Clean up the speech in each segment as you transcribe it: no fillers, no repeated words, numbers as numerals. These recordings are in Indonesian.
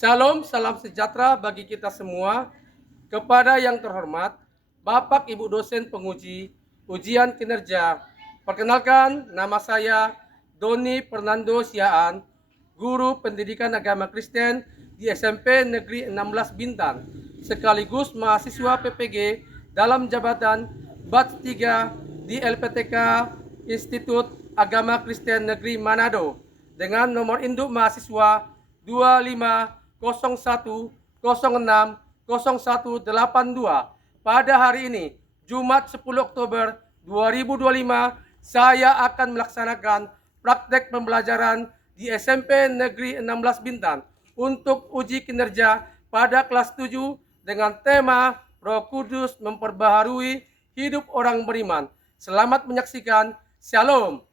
Shalom, salam sejahtera bagi kita semua. Kepada yang terhormat, Bapak Ibu dosen penguji ujian kinerja. Perkenalkan, nama saya Doni Fernando Siaan, guru pendidikan agama Kristen di SMP Negeri 16 Bintan, sekaligus mahasiswa PPG dalam jabatan Batch 3 di LPTK Institut Agama Kristen Negeri Manado dengan nomor induk mahasiswa 2501060182. Pada hari ini, Jumat 10 Oktober 2025, saya akan melaksanakan praktek pembelajaran di SMP Negeri 16 Bintan untuk uji kinerja pada kelas 7 dengan tema Roh Kudus memperbaharui hidup orang beriman. Selamat menyaksikan. Shalom.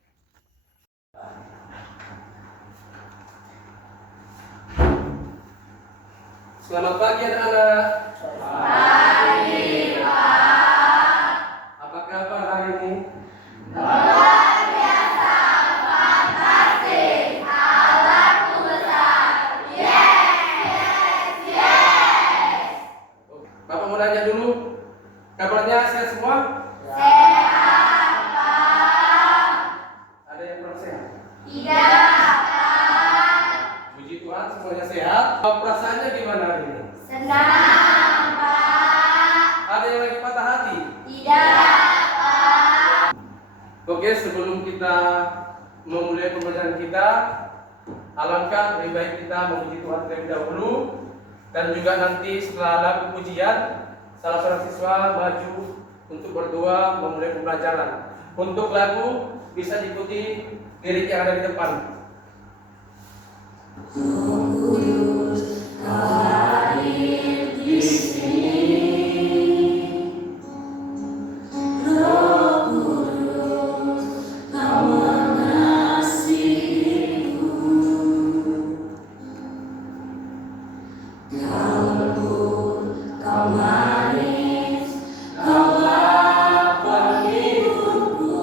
Selamat pagi anak-anak. Pagi, Pak. Apa kabar hari ini? Luar biasa, fantastis, Allahku besar. Yes. Bapak mau nanya dulu, kabarnya sehat semua? Sehat, Pak. Ada yang kurang sehat? Tidak, Pak. Puji Tuhan semuanya sehat. Perasaannya gimana hari ini? Senang, Pak. Ada yang lagi patah hati? Tidak, Pak. Oke, sebelum kita memulai pembelajaran kita, alangkah lebih baik kita memuji Tuhan terlebih dahulu. Dan juga nanti setelah lagu pujian, salah seorang siswa maju untuk berdoa memulai pembelajaran. Untuk lagu bisa diikuti lirik yang ada di depan. Hadir di sini. Roh Kudus, Kau mengasihiku. Kau lembut, Kau manis, Kau lapang hidupku,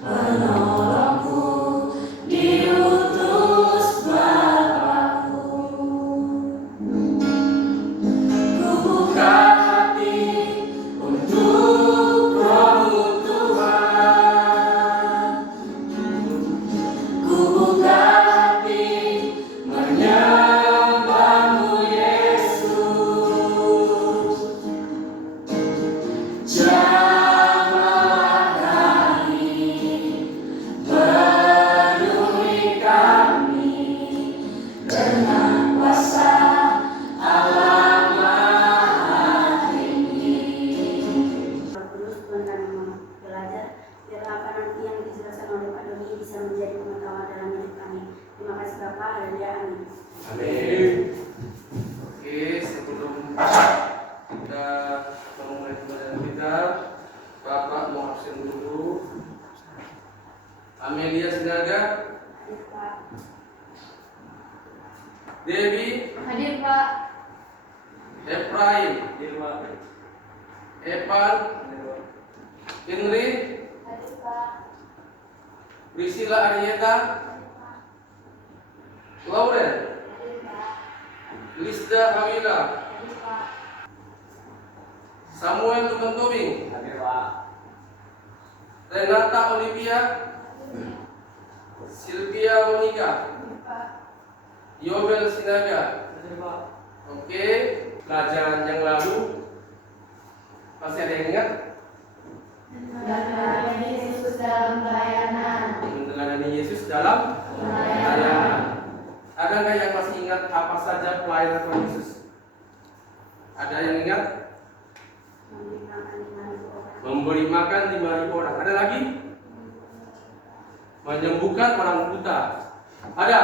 penolongku, diutus Bapakku. Ku buka hati untuk Roh-Mu Tuhan. Ku buka hati menyembah-Mu Yesus. Jamahlah kami, penuhi kami dengan kuasa Allah Maha Tinggi. Terus Tuhan kami belajar biar apa nanti yang dijelaskan oleh Pak Doni bisa menjadi pengetahuan dalam hidup kami. Terima kasih Bapak, haleluya, amin. Amin. Oke, sebelum kita memulai pembelajaran kita, Bapak mau absen dulu. Amelia Sinaga, Hadir Pak. Dewi, Hadir, Pak. Efraim, Evan, Henry, Hadir, Pak. Priscilla Arieta, Lauren, Hadir, Pak. Lisda Hamila, Hadir, Pak. Samuel Tubing, Hadir Pak. Renata Olivia, Sylvia Monica, Hadir, Pak. Yobel Sinaga. Hadir Pak. Oke, pelajaran yang lalu masih ada yang ingat? Melayani Yesus dalam pelayanan. Melayani Yesus dalam pelayanan. Ada nggak yang masih ingat apa saja pelayanan Tuhan Yesus? Ada yang ingat? Memberi makan 5.000 orang. Ada lagi? Menyembuhkan orang buta. Ada?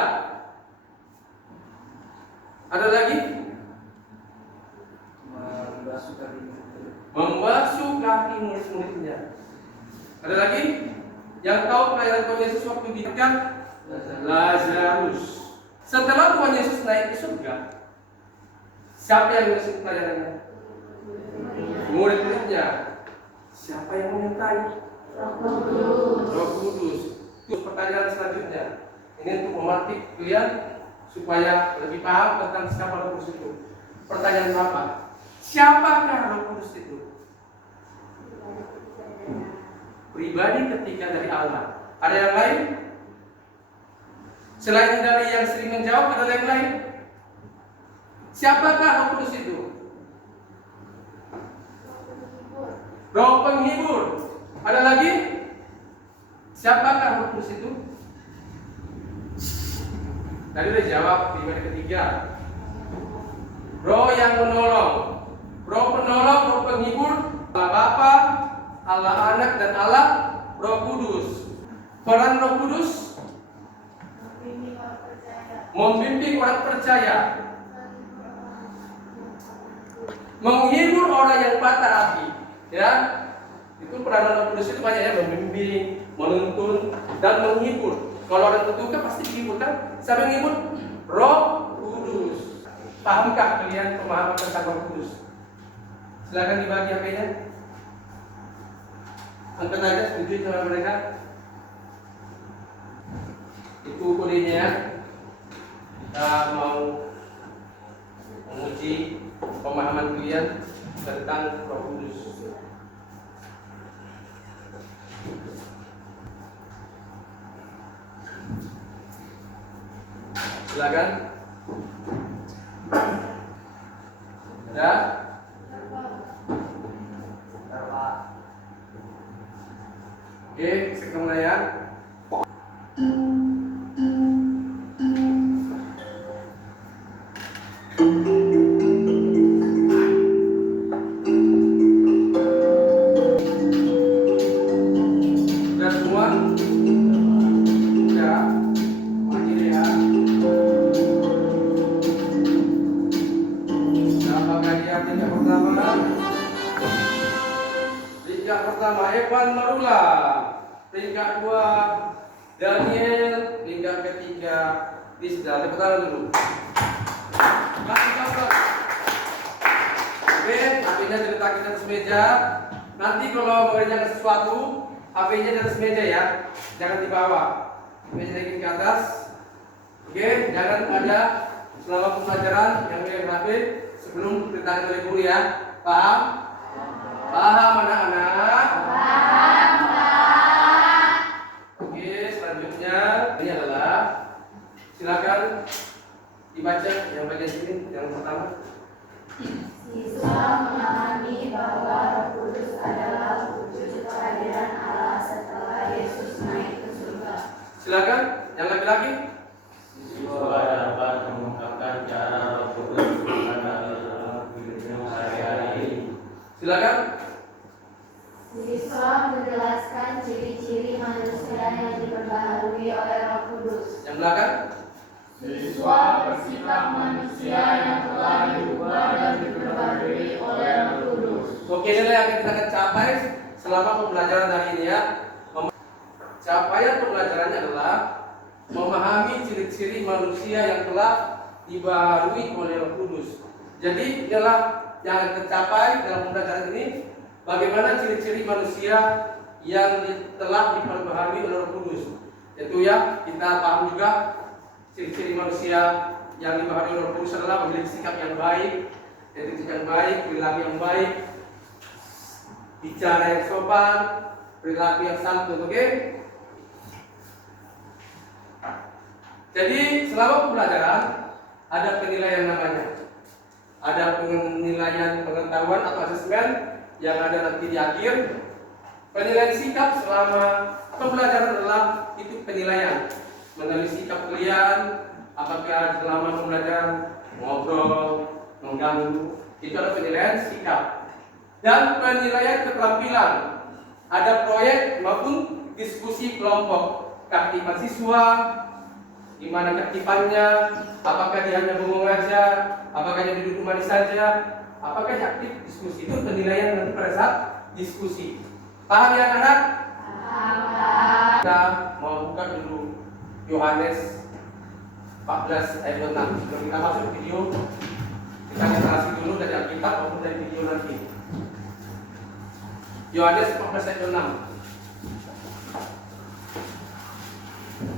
Ada lagi? Membasuh kaki murid-muridnya. Ada lagi? Yang tahu pelayanan Tuhan Yesus waktu diberikan? Lazarus. Setelah Tuhan Yesus naik ke surga, siapa yang mengisi pelayanannya? Murid-muridnya. Siapa yang menyertai? Roh Kudus. Terus pertanyaan selanjutnya. Ini untuk memantik kalian supaya lebih paham tentang siapa Roh Kudus itu. Pertanyaan Bapak, siapakah Roh Kudus itu? Pribadi ketiga dari Allah. Ada yang lain? Selain dari yang sering menjawab, ada yang lain? Siapakah Roh Kudus itu? Roh penghibur. Ada lagi? Siapakah Roh Kudus itu? Tadi udah jawab, pribadi ketiga. Roh yang menolong. Roh penolong, roh penghibur, Allah Bapa, Allah Anak, dan Allah Roh Kudus. Peran Roh Kudus membimbing orang percaya, menghibur orang yang patah hati. Ya, itu peranan Roh Kudus itu banyak ya, membimbing, menuntun, dan menghibur. Kalau orang tertukar pasti dihibur kan? Siapa yang menghibur? Roh Kudus. Pahamkah kalian pemahaman tentang Roh Kudus? Silakan dibagi HP-nya. Angkat aja, setuju sama mereka. Itu kodenya ya. Kita mau menguji pemahaman kalian tentang Roh Kudus. Silakan. Ya. Oke, sekarang ya. Sudah semua? Ya. Lagi deh ya. Apakah dia tingkat pertama? Tingkat pertama Evan Marula. Tingkat 2 Daniel. Tingkat ketiga Rizda. Tepuk tangan dulu. Kasih contoh. Oke, HP-nya diletakkan di atas meja. Nanti kalau mengerjakan sesuatu, HP-nya di atas meja ya. Jangan di bawah. Meja lagi ke atas. Oke, jangan ada selama pembelajaran yang megang HP sebelum diletakkan oleh guru ya. Paham? Paham anak-anak? Oke, selanjutnya ini adalah silakan dibaca yang bagian sini yang pertama. Siswa memahami bahwa Roh Kudus adalah wujud kehadiran Allah setelah Yesus naik ke surga. Silakan yang laki-laki. Siswa dapat mengungkapkan cara Roh Kudus ada dalam hidupnya sehari-hari. Silakan. Siswa menjelaskan ciri-ciri manusia yang diperbaharui oleh Roh Kudus. Yang belakang. Siswa bersikap manusia yang telah diubah dan diperbarui oleh Roh Kudus. Oke, inilah yang kita akan capai selama pembelajaran hari ini ya. Capaian pembelajarannya adalah memahami ciri-ciri manusia yang telah dibaharui oleh Roh Kudus. Jadi inilah yang akan kita capai dalam pembelajaran ini. Bagaimana ciri-ciri manusia yang telah diperbaharui oleh Roh Kudus. Itu ya, kita paham juga ciri-ciri manusia yang dibaharui oleh Roh Kudus adalah memiliki sikap yang baik, etika yang baik, perilaku yang baik, bicara yang sopan, perilaku yang santun. Oke? Jadi selama pembelajaran ada penilaian namanya. Ada penilaian pengetahuan atau asesmen yang ada nanti di akhir. Penilaian sikap selama pembelajaran adalah itu penilaian. Mengenali sikap kalian, apakah selama pembelajaran ngobrol, mengganggu, itu ada penilaian sikap. Dan penilaian keterampilan, ada proyek maupun diskusi kelompok, keaktifan siswa, gimana keaktifannya, apakah dia hanya bengong aja, apakah dia duduk manis saja, apakah dia aktif diskusi. Itu penilaian nanti pada saat diskusi. Paham ya anak-anak? Kita mau buka dulu Yohanes 14 ayat 6. Sebelum kita masuk video, kita literasi dulu dari Alkitab maupun dari video nanti. Yohanes 14 ayat 6.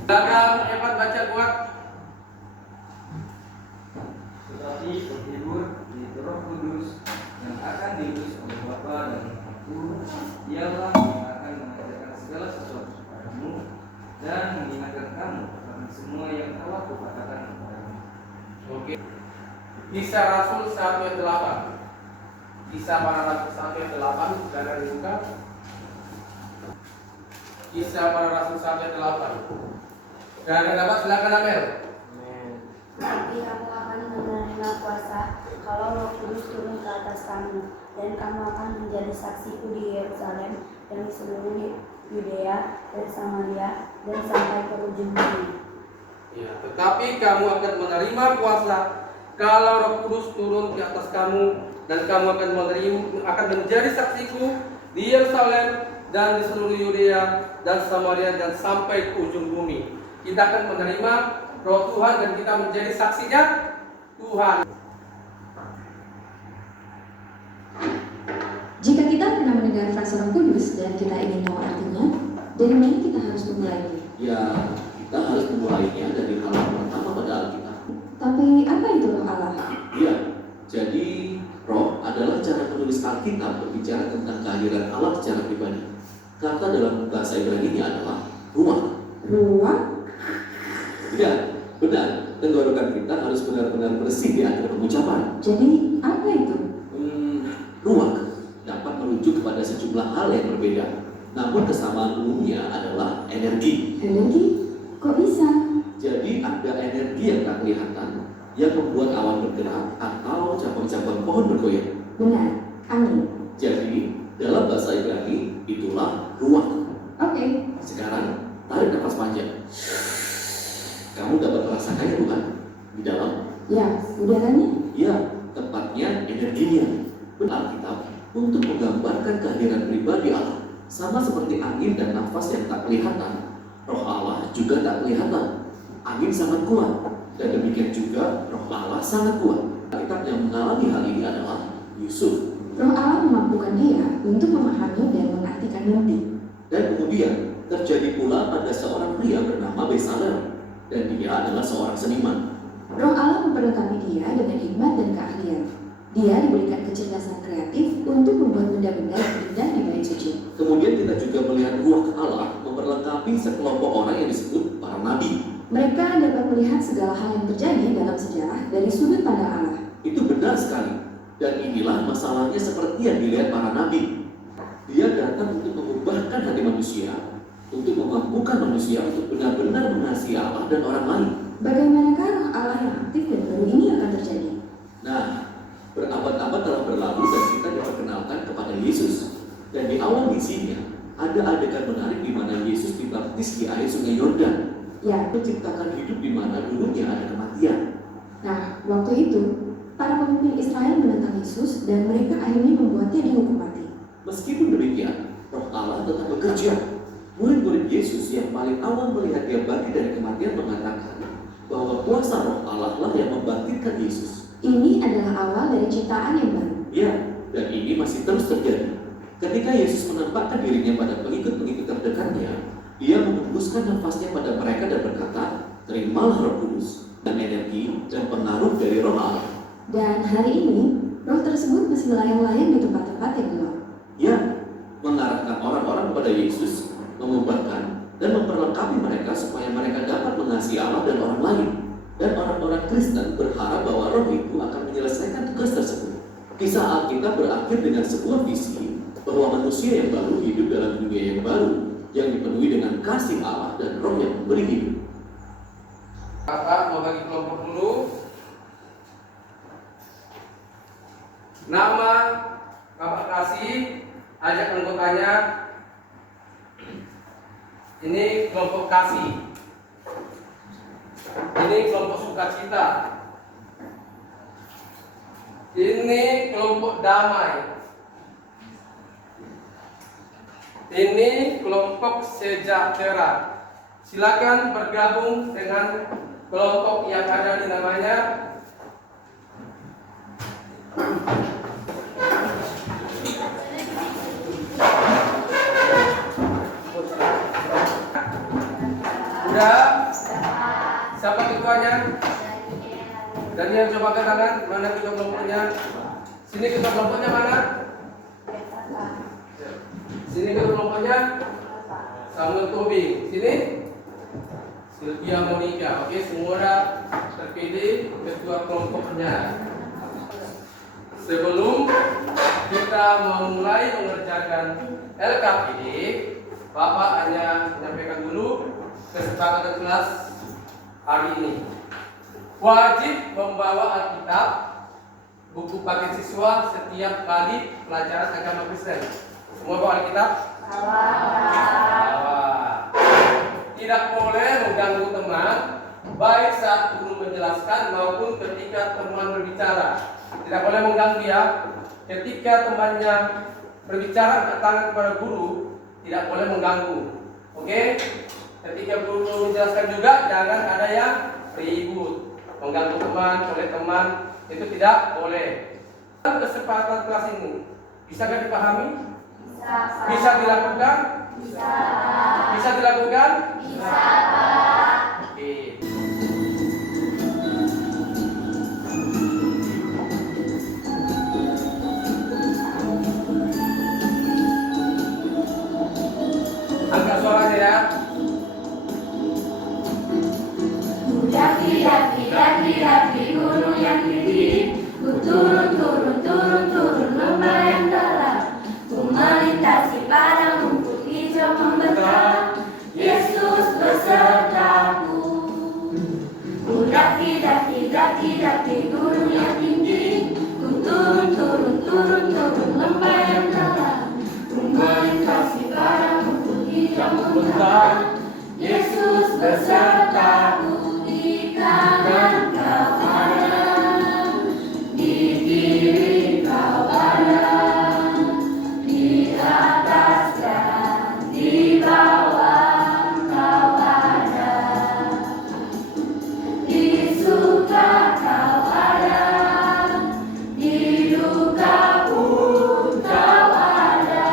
Silakan Evan baca buat. Dialah yang akan mengajarkan segala sesuatu kepadamu dan mengingatkan kamu akan semua yang telah kukatakan kepadamu. Oke. Kisah Rasul 1 ayat 8. Kisah para Rasul 1 ayat 8, silakan dibuka. Kisah para Rasul 1 ayat 8. Dan yang dapat silakan Amel. Nanti kamu akan menerima kuasa kalau Roh Kudus turun ke atas kamu, dan kamu akan menjadi saksiku di Yerusalem dan di seluruh Yudea dan Samaria dan sampai ke ujung bumi. Ya, tetapi kamu akan menerima kuasa kalau Roh Kudus turun di atas kamu, dan kamu akan menjadi saksiku di Yerusalem dan di seluruh Yudea dan Samaria dan sampai ke ujung bumi. Kita akan menerima Roh Tuhan dan kita menjadi saksinya Tuhan. Jika kita pernah mendengar frasa Roh Kudus dan kita ingin tahu artinya, dari mana kita harus memulainya? Ya, kita harus memulainya dari halaman pertama pada Alkitab. Tapi apa itu Roh Allah? Ya, jadi roh adalah cara penulis Alkitab berbicara tentang kehadiran Allah secara pribadi. Kata dalam bahasa Ibrani adalah ruah. Ruah? Ya, benar. Tenggorokan kita harus benar-benar bersih di akhir pengucapan. Jadi apa itu? Ruah dapat merujuk kepada sejumlah hal yang berbeda. Namun kesamaan umumnya adalah energi. Energi? Kok bisa? Jadi ada energi yang tak kelihatan yang membuat awan bergerak atau cabang-cabang pohon bergoyang. Benar, angin. Jadi dalam bahasa Ibrani itulah ruah. Oke. Sekarang tarik nafas panjang. Kamu dapat merasakannya bukan? Di dalam? Ya, udaranya? Ya, tepatnya energinya. Alkitab untuk menggambarkan kehadiran pribadi Allah. Sama seperti angin dan nafas yang tak kelihatan, Roh Allah juga tak kelihatan. Angin sangat kuat, dan demikian juga Roh Allah sangat kuat. Alkitab yang mengalami hal ini adalah Yusuf. Roh Allah memampukan dia untuk memahami dan mengartikan mimpi. Dan kemudian terjadi pula pada seorang pria bernama Bezalel, dan dia adalah seorang seniman. Roh Allah memperlengkapi dia dengan hikmat dan keahlian. Dia diberikan kecerdasan kreatif untuk membuat benda-benda yang indah di bait suci. Kemudian kita juga melihat ruh Allah memperlengkapi sekelompok orang yang disebut para nabi. Mereka dapat melihat segala hal yang terjadi dalam sejarah dari sudut pandang Allah. Itu benar sekali. Dan inilah masalahnya seperti yang dilihat para nabi. Dia datang untuk mengubahkan hati manusia, untuk memampukan manusia untuk benar-benar mengasihi Allah dan orang lain. Bagaimanakah roh Allah yang aktif dan baru ini akan terjadi? Nah, berabad-abad telah berlalu dan kita diperkenalkan kepada Yesus. Dan di awal misinya, ada adegan menarik di mana Yesus dibaptis di air sungai Yordan. Ya. Menciptakan hidup di mana dulunya ada kematian. Nah, waktu itu, para pemimpin Israel menentang Yesus dan mereka akhirnya membuatnya dihukum mati. Meskipun demikian, Roh Allah tetap bekerja. Murid-murid Yesus yang paling awal melihat dia bangkit dari kematian mengatakan bahwa kuasa Roh Allah lah yang membangkitkan Yesus. Ini adalah awal dari ciptaan yang baru. Ya, dan ini masih terus terjadi. Ketika Yesus menampakkan dirinya pada pengikut-pengikut terdekatnya, dia mengembuskan nafasnya pada mereka dan berkata, terimalah Roh Kudus dan energi dan pengaruh dari Roh Allah. Dan hari ini, roh tersebut masih melayang-layang di tempat-tempat yang gelap. Ya, mengarahkan orang-orang kepada Yesus, mengubahkan dan memperlengkapi mereka supaya mereka dapat mengasihi Allah dan orang lain. Dan orang-orang Kristen berharap bahwa roh itu akan menyelesaikan tugas tersebut. Kisah Alkitab berakhir dengan sebuah visi bahwa manusia yang baru hidup dalam dunia yang baru, yang dipenuhi dengan kasih Allah dan roh yang memberi hidup. Kakak mau bagi kelompok dulu. Nama Bapak kasih, ajak anggotanya. Ini kelompok kasih. Ini kelompok sukacita. Ini kelompok damai. Ini kelompok sejahtera. Silakan bergabung dengan kelompok yang ada di namanya. Udah? Siapa ketuanya? Daniel, coba ke kanan. Mana ketua kelompoknya? Sini ketua kelompoknya mana? Sini kelompoknya Samuel Tobing. Sini Sylvia Monica. Oke, semua sudah terpilih ketua kelompoknya. Sebelum kita memulai mengerjakan LKPD, Bapak hanya menyampaikan dulu kesepakatan kelas hari ini. Wajib membawa Alkitab, buku paket siswa setiap kali pelajaran agama Kristen. Semua bawa Alkitab? Bawa. Tidak boleh mengganggu teman, baik saat guru menjelaskan maupun ketika teman berbicara. Tidak boleh mengganggu ya. Ketika temannya berbicara bertangan kepada guru, tidak boleh mengganggu. Oke? Ketika guru menjelaskan juga jangan ada yang ribut, mengganggu teman, oleh teman, itu tidak boleh. Kesepakatan kelas ini bisakah dipahami? Bisa dilakukan? Bisa dilakukan? Oke. Angkat suaranya ya. Daki gunung yang tinggi, ku turun lembah yang dalam, ku melintasi padang rumput hijau membentang, Yesus besertaku. Ku daki gunung yang tinggi, ku turun lembah yang dalam, ku melintasi padang rumput hijau membentang, Yesus besertaku. Di kanan kau ada, di kiri kau ada, di atas dan di bawah kau ada, di suka kau ada, di duka pun kau ada,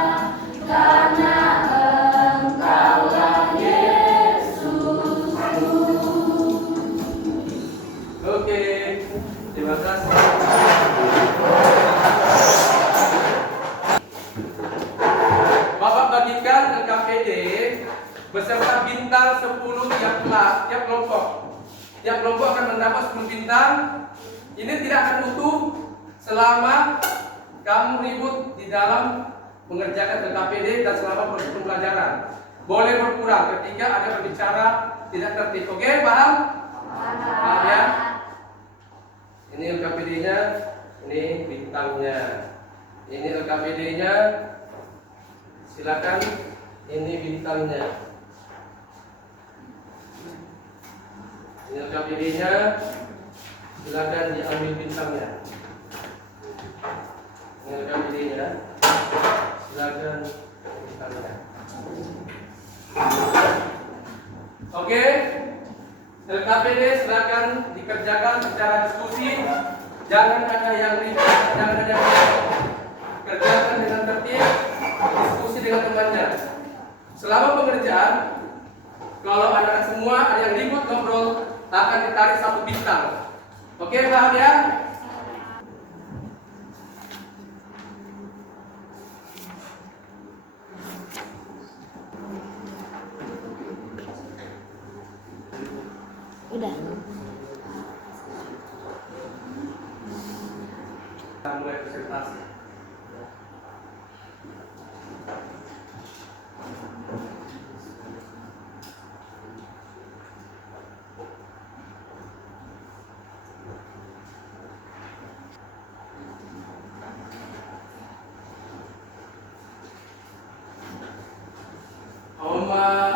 karena Engkaulah Yesusku. Oke, terima kasih. Bapak bagikan LKPD beserta bintang 10 tiap kelas, tiap kelompok. Tiap kelompok akan mendapat 10 bintang. Ini tidak akan utuh selama kamu ribut di dalam mengerjakan LKPD dan selama proses pembelajaran. Boleh berkurang ketika ada berbicara tidak tertib. Oke, paham? Paham ya? Ini LKPD-nya, ini bintangnya. Ini LKPD-nya. Silakan, ini bintangnya. Ini LKPD-nya. Silakan diambil bintangnya. Ini LKPD-nya. Silakan bintangnya. Oke. LKPD silakan dikerjakan secara diskusi, jangan ada yang ribut, jangan ada yang kerjakan dengan tertib, diskusi dengan temannya. Selama pengerjaan, kalau anak semua ada yang ribut ngobrol, akan ditarik 1 bintang. Oke, paham ya? Udah. Kita mulai presentasi. Oma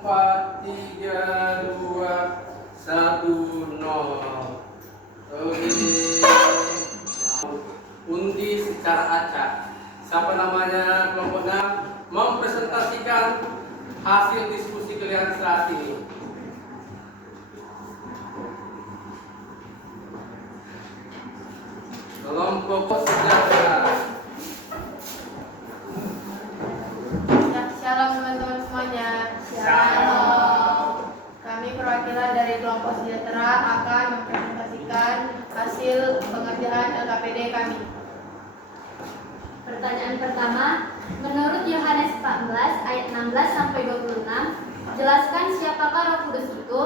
4, 3, 2, 1, 0. Oke. Undi secara acak. Siapa namanya kelompoknya? Mempresentasikan hasil diskusi kalian saat ini. Kelompok sejahtera. Shalom teman-teman semuanya. Shalom. Kami perwakilan dari kelompok sejahtera akan mempresentasikan hasil pengerjaan LKPD kami. Pertanyaan pertama, Menurut Yohanes 14 ayat 16 sampai 26, jelaskan siapakah Roh Kudus itu.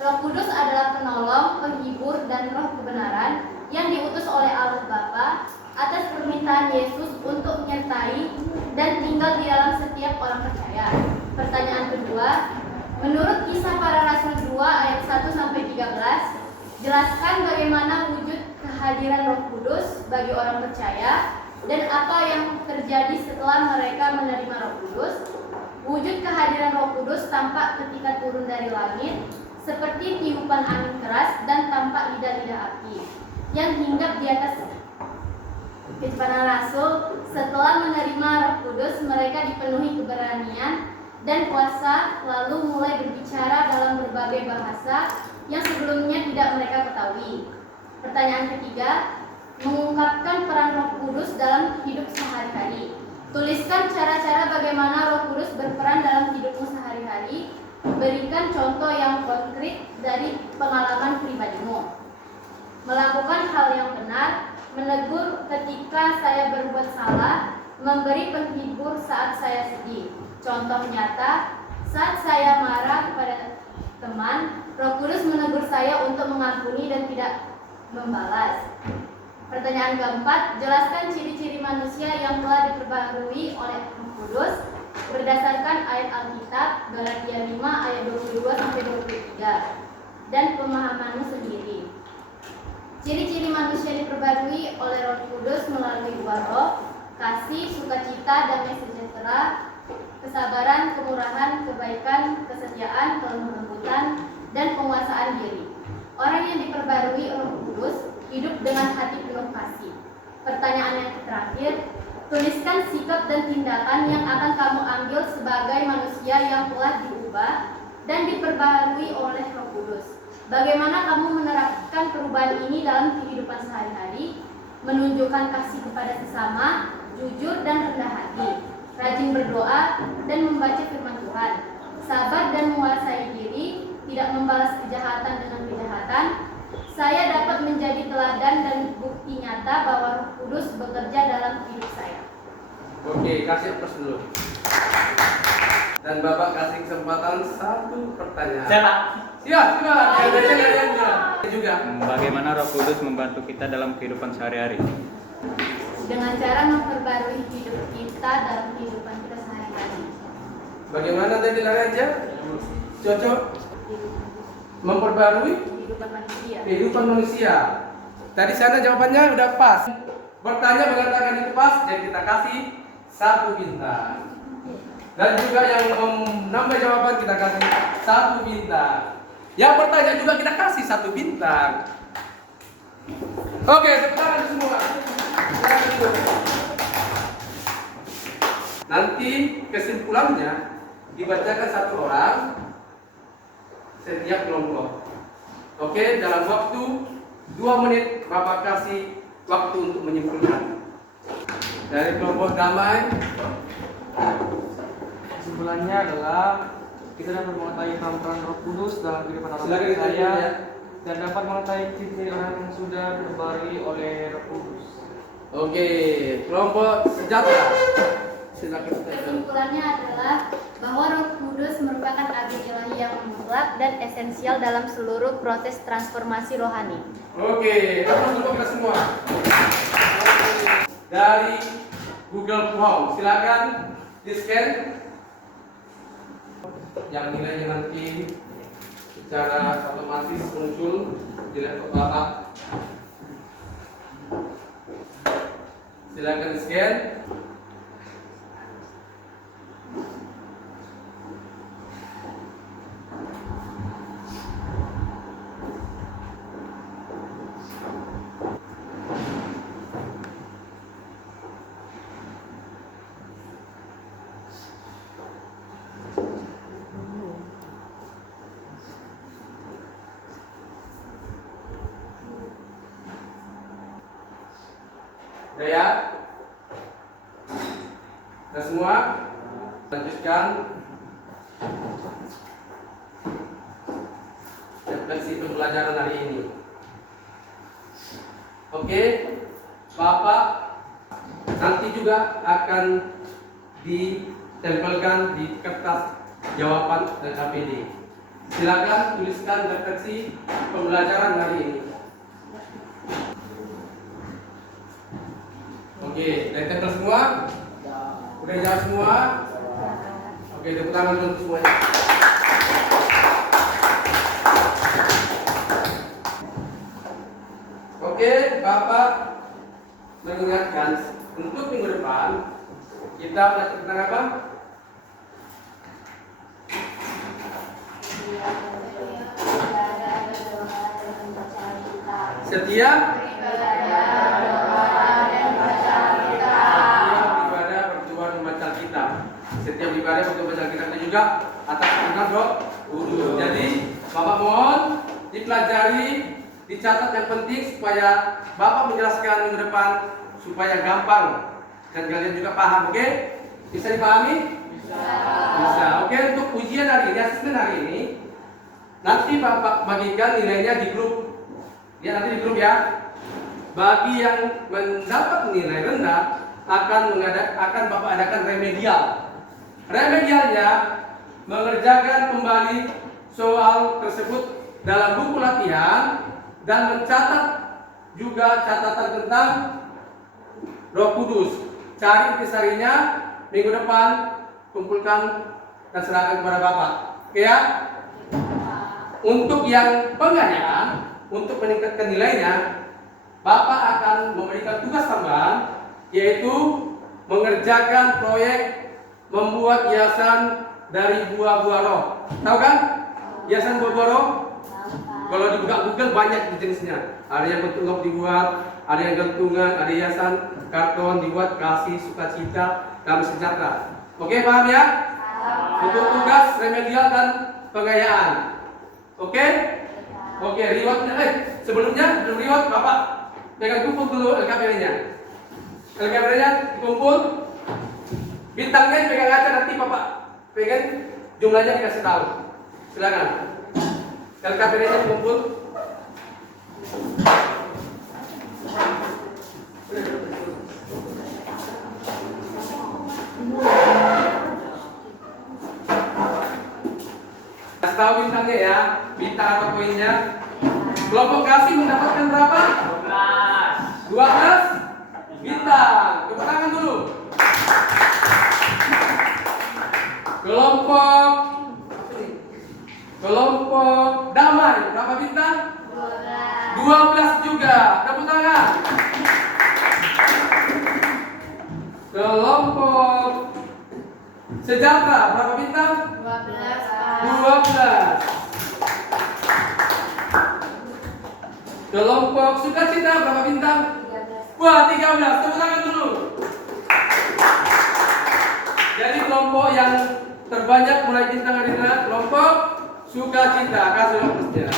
Roh Kudus adalah penolong, penghibur, dan roh kebenaran yang diutus oleh Allah Bapa atas permintaan Yesus untuk menyertai dan tinggal di dalam setiap orang percaya. Pertanyaan kedua, menurut Kisah Para Rasul 2 ayat 1 sampai 13, jelaskan bagaimana wujud kehadiran Roh Kudus bagi orang percaya dan apa yang terjadi setelah mereka menerima Roh Kudus. Wujud kehadiran Roh Kudus tampak ketika turun dari langit seperti tiupan angin keras dan tampak lidah-lidah api yang hinggap di atas. Para rasul setelah menerima Roh Kudus, mereka dipenuhi keberanian dan kuasa, lalu mulai berbicara dalam berbagai bahasa yang sebelumnya tidak mereka ketahui. Pertanyaan ketiga, mengungkapkan peran Roh Kudus dalam hidup sehari-hari. Tuliskan cara-cara bagaimana Roh Kudus berperan dalam hidupmu sehari-hari. Berikan contoh yang konkret dari pengalaman pribadimu. Melakukan hal yang benar, menegur ketika saya berbuat salah, memberi penghibur saat saya sedih. Contoh nyata, saat saya marah kepada teman, Roh Kudus menegur saya untuk mengampuni dan tidak membalas. Pertanyaan keempat, jelaskan ciri-ciri manusia yang telah diperbarui oleh Roh Kudus berdasarkan ayat Alkitab Galatia 5 ayat 22 sampai 23 dan pemahamanmu sendiri. Ciri-ciri manusia diperbarui oleh Roh Kudus melalui dua roh, kasih, sukacita, damai sejahtera, kesabaran, kemurahan, kebaikan, kesetiaan, kelemah lembutan, dan penguasaan diri. Orang yang diperbarui Roh Kudus hidup dengan hati penuh kasih. Pertanyaan yang terakhir, tuliskan sikap dan tindakan yang akan kamu ambil sebagai manusia yang telah diubah dan diperbarui oleh Roh Kudus. Bagaimana kamu menerapkan perubahan ini dalam kehidupan sehari-hari? Menunjukkan kasih kepada sesama, jujur dan rendah hati, rajin berdoa dan membaca firman Tuhan, sabar dan menguasai diri, tidak membalas kejahatan dengan kejahatan. Saya dapat menjadi teladan dan bukti nyata bahwa Roh Kudus bekerja dalam hidup saya. Oke, kasih aplaus dulu. Dan Bapak kasih kesempatan satu pertanyaan. Siapa? Siap. Kalian juga. Bagaimana Roh Kudus membantu kita dalam kehidupan sehari-hari? Dengan cara memperbarui hidup kita dalam kehidupan kita sehari-hari. Bagaimana tadi lari aja? Cocok? Memperbarui kehidupan manusia. Tadi sana jawabannya udah pas. Bertanya mengatakan itu pas, jadi kita kasih 1 bintang. Dan juga yang menambah jawaban kita kasih 1 bintang. Yang bertanya juga kita kasih 1 bintang. Oke, tepuk tangan semua. Nanti kesimpulannya dibacakan 1 orang setiap kelompok. Oke, dalam waktu 2 menit Bapak kasih waktu untuk menyimpulkan. Dari kelompok damai, Kesimpulannya adalah kita dapat mengetahui peran Roh Kudus dalam kehidupan orang silakan percaya ditanya. dan dapat mengetahui ciri orang yang sudah diperbarui oleh Roh Kudus. Oke, kelompok sejahtera. Silakan ditanya. Kesimpulannya adalah bahwa Roh Kudus merupakan agen ilahi yang mutlak dan esensial dalam seluruh proses transformasi rohani. Oke, aplaus untuk kita semua. Dari Google Form, silakan di-scan yang nilainya nanti secara otomatis muncul di laptop Bapak. Silakan di-scan. Udah ya? Udah semua? Lanjutkan refleksi pembelajaran hari ini. Oke, Bapak nanti juga akan ditempelkan di kertas jawaban LKPD. Silakan tuliskan refleksi pembelajaran hari ini. Oke, udah tempel semua? Udah jawab semua? Oke, tepuk tangan dulu untuk semuanya. Oke, Bapak mengingatkan untuk minggu depan kita belajar tentang apa? Setiap ibadah berdoa membaca kitab. Setiap ibadah berdoa membaca kitab itu juga atas nama Roh Kudus. Jadi, Bapak mohon dipelajari, dicatat yang penting supaya Bapak menjelaskan minggu depan supaya gampang dan kalian juga paham. Oke? Bisa dipahami? Bisa. Oke, untuk ujian hari ini, asesmen hari ini, nanti Bapak bagikan nilainya di grup. Ya, nanti di grup ya. Bagi yang mendapat nilai rendah akan Bapak adakan remedial. Remedialnya mengerjakan kembali soal tersebut dalam buku latihan dan mencatat juga catatan tentang Roh Kudus. Cari intisarinya minggu depan, kumpulkan dan serahkan kepada Bapak. Oke ya? Untuk yang penganiayaan, untuk meningkatkan nilainya, Bapak akan memberikan tugas tambahan, yaitu mengerjakan proyek membuat hiasan dari buah-buah roh. Tahu kan? Hiasan buah-buah roh? Kalau dibuka Google banyak jenisnya. Ada yang bentuk lop dibuat, ada yang gantungan, ada hiasan karton dibuat, kasih, sukacita, damai sejahtera. Oke, paham ya? Untuk tugas remedial dan pengayaan. Oke? Oke, rewardnya. Sebelum reward, Bapak pegang kumpul dulu LKPD-nya. LKPD-nya dikumpul. Bintangnya pegang aja, nanti Bapak pegang jumlahnya dikasih tahu. Silakan. LKPD-nya dikumpul. Kasih tahu bintangnya ya, bintang atau poinnya. Kelompok kasih mendapatkan berapa? 12 bintang. Tepuk tangan dulu. Kelompok damai berapa bintang? 12 juga. Tepuk tangan. Kelompok sejahtera berapa bintang? 12. Kelompok sukacita berapa bintang? 13. Wah, 13. Tepuk tangan dulu. Jadi kelompok yang terbanyak mulai bintang hari ini kelompok sukacita. Kasih plusnya.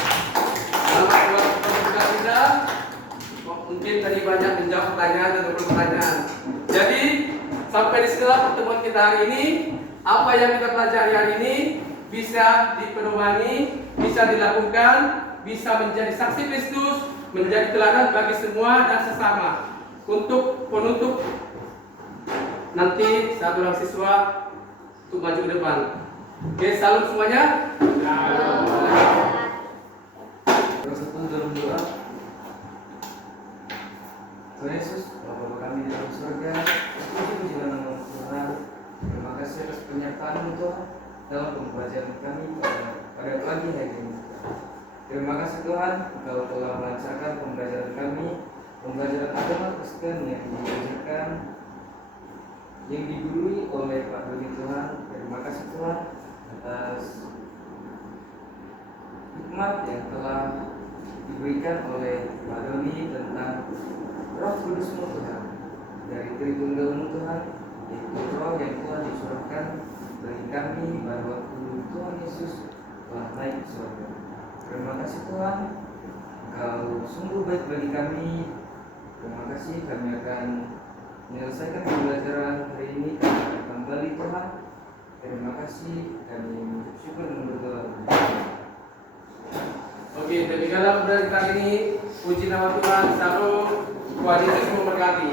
Selamat kelompok sukacita. Mungkin tadi banyak menjawab pertanyaan dan pertanyaan. Jadi sampai di sini pertemuan kita hari ini. Apa yang kita pelajari hari ini bisa dipedomani, bisa dilakukan, bisa menjadi saksi Kristus, menjadi teladan bagi semua dan sesama. Untuk penutup nanti satu orang siswa untuk maju ke depan. Oke, salam semuanya. Bersatu dalam doa. Tuhan Yesus, Bapa kami di dalam surga, puji-pujilah nama Tuhan. Terima kasih atas penyertaan Tuhan dalam pembelajaran kami pada pagi hari ini. Terima kasih Tuhan, Engkau telah melancarkan pembelajaran kami, pembelajaran agama Kristen yang diajarkan, yang digurui oleh Pak Doni Tuhan. Terima kasih Tuhan atas hikmat yang telah diberikan oleh Pak Doni tentang Roh Kudus-Mu Tuhan, dari Tritunggal-Mu Tuhan, yaitu Roh yang telah dicurahkan bagi kami pada waktu Tuhan Yesus telah naik ke surga. Terima kasih Tuhan, Engkau sungguh baik bagi kami. Terima kasih, kami akan menyelesaikan pembelajaran hari ini. Kami akan kembali Tuhan. Terima kasih, kami bersyukur dan berdoa. Oke, demikianlah pembelajaran kali ini. Puji nama Tuhan. Shalom. Tuhan Yesus memberkati.